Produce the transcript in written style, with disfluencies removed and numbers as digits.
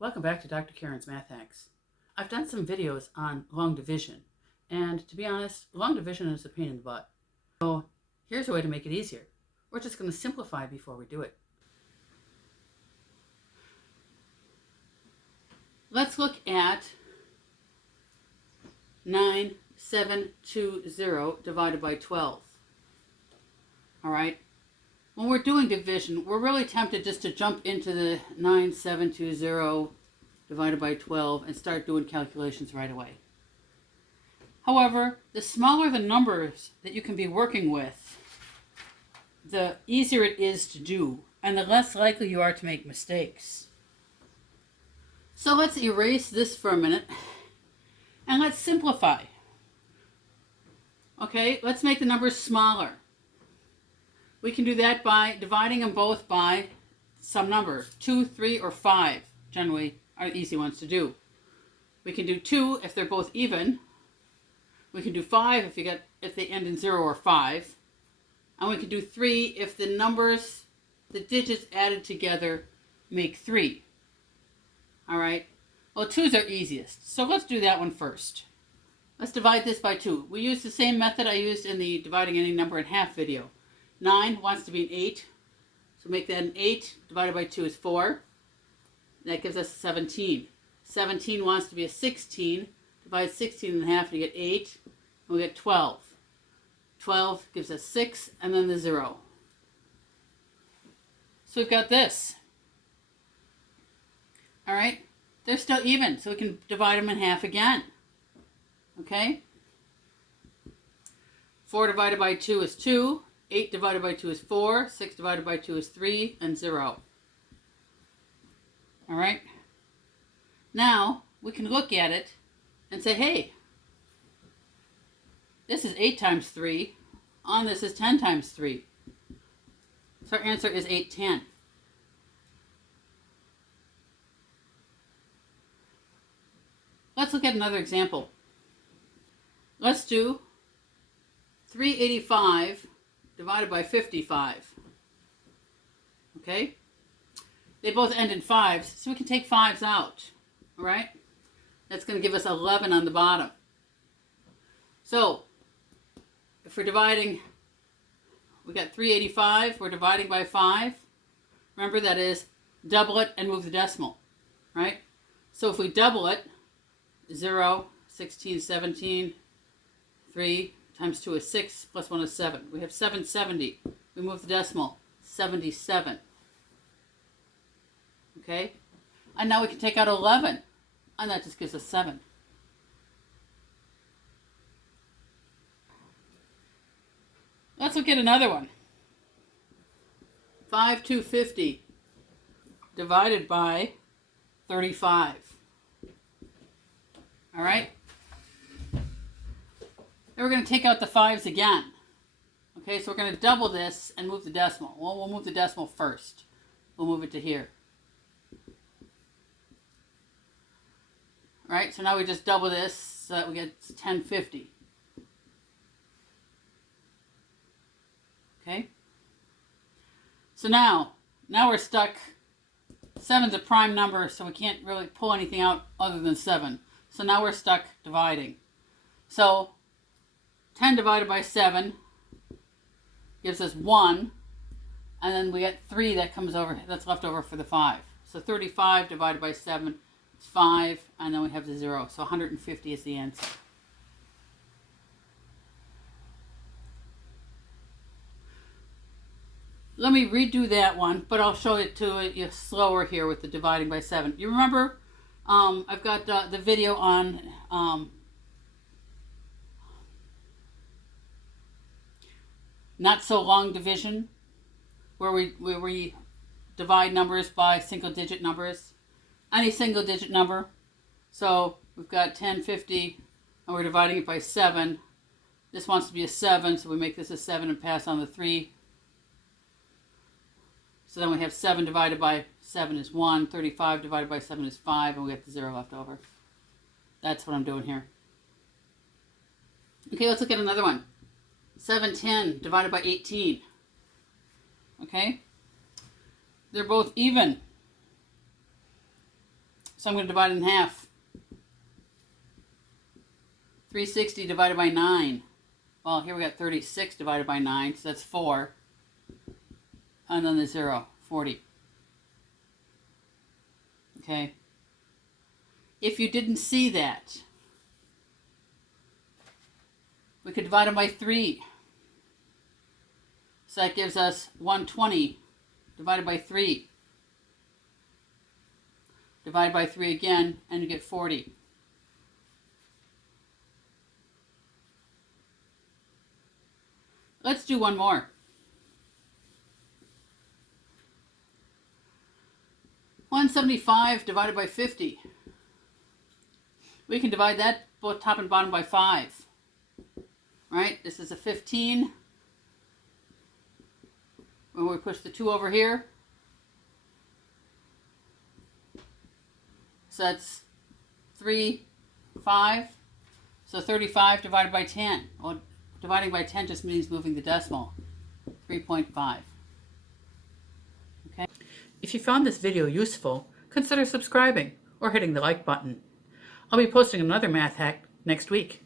Welcome back to Dr. Karen's Math Hacks. I've done some videos on long division, and to be honest, long division is a pain in the butt. So here's a way to make it easier. We're just going to simplify before we do it. Let's look at 9720 divided by 12. All right. When we're doing division, we're really tempted just to jump into the 9720 divided by 12 and start doing calculations right away. However, the smaller the numbers that you can be working with, the easier it is to do, and the less likely you are to make mistakes. So let's erase this for a minute, and let's simplify. Okay, let's make the numbers smaller. We can do that by dividing them both by some number. 2, 3, or 5 generally are easy ones to do. We can do 2 if they're both even. We can do 5 if they end in 0 or 5. And we can do 3 if the numbers, the digits added together make 3. All right. Well, 2's are easiest. So let's do that one first. Let's divide this by 2. We use the same method I used in the dividing any number in half video. 9 wants to be an 8, so make that an 8 divided by 2 is 4. That gives us 17. 17 wants to be a 16, divide 16 in half and you get 8, and we get 12. 12 gives us 6, and then the 0. So we've got this. All right, they're still even, so we can divide them in half again. Okay? 4 divided by 2 is 2. 8 divided by 2 is 4, 6 divided by 2 is 3, and 0. All right? Now, we can look at it and say, hey, this is 8 times 3. On this is 10 times 3. So our answer is 810. Let's look at another example. Let's do 385 divided by 55. Okay? They both end in 5s, so we can take 5s out. All right? That's going to give us 11 on the bottom. So, if we're dividing, we got 385, we're dividing by 5. Remember, that is double it and move the decimal. Right? So if we double it, 0, 16, 17, 3, times 2 is 6, plus 1 is 7. We have 770. We move the decimal, 77. Okay? And now we can take out 11. And that just gives us 7. Let's look at another one. 5250 divided by 35. All right? Then we're going to take out the 5s again. Okay, so we're going to double this and move the decimal. Well, we'll move the decimal first. We'll move it to here. All right, so now we just double this so that we get 1050. Okay? So now we're stuck. 7's a prime number, so we can't really pull anything out other than 7. So now we're stuck dividing. So 10 divided by 7 gives us 1, and then we get 3 that comes over, that's left over for the 5. So 35 divided by 7 is 5, and then we have the 0. So 150 is the answer. Let me redo that one, but I'll show it to you slower here with the dividing by 7. You remember, I've got the video on not so long division, where we divide numbers by single digit numbers, any single digit number. So we've got 1050, and we're dividing it by 7. This wants to be a 7, so we make this a 7 and pass on the 3. So then we have 7 divided by 7 is 1, 35 divided by 7 is 5, and we have the 0 left over. That's what I'm doing here. Okay, let's look at another one. 710 divided by 18. Okay? They're both even. So I'm going to divide it in half. 360 divided by 9. Well, here we got 36 divided by 9, so that's 4. And then the 0, 40. Okay. If you didn't see that, we could divide them by 3. So that gives us 120 divided by 3. Divide by 3 again, and you get 40. Let's do one more. 175 divided by 50. We can divide that both top and bottom by 5. Right? This is a 15. When we push the 2 over here, so that's 3, 5. So 35 divided by 10. Well, dividing by 10 just means moving the decimal. 3.5. Okay. If you found this video useful, consider subscribing or hitting the like button. I'll be posting another math hack next week.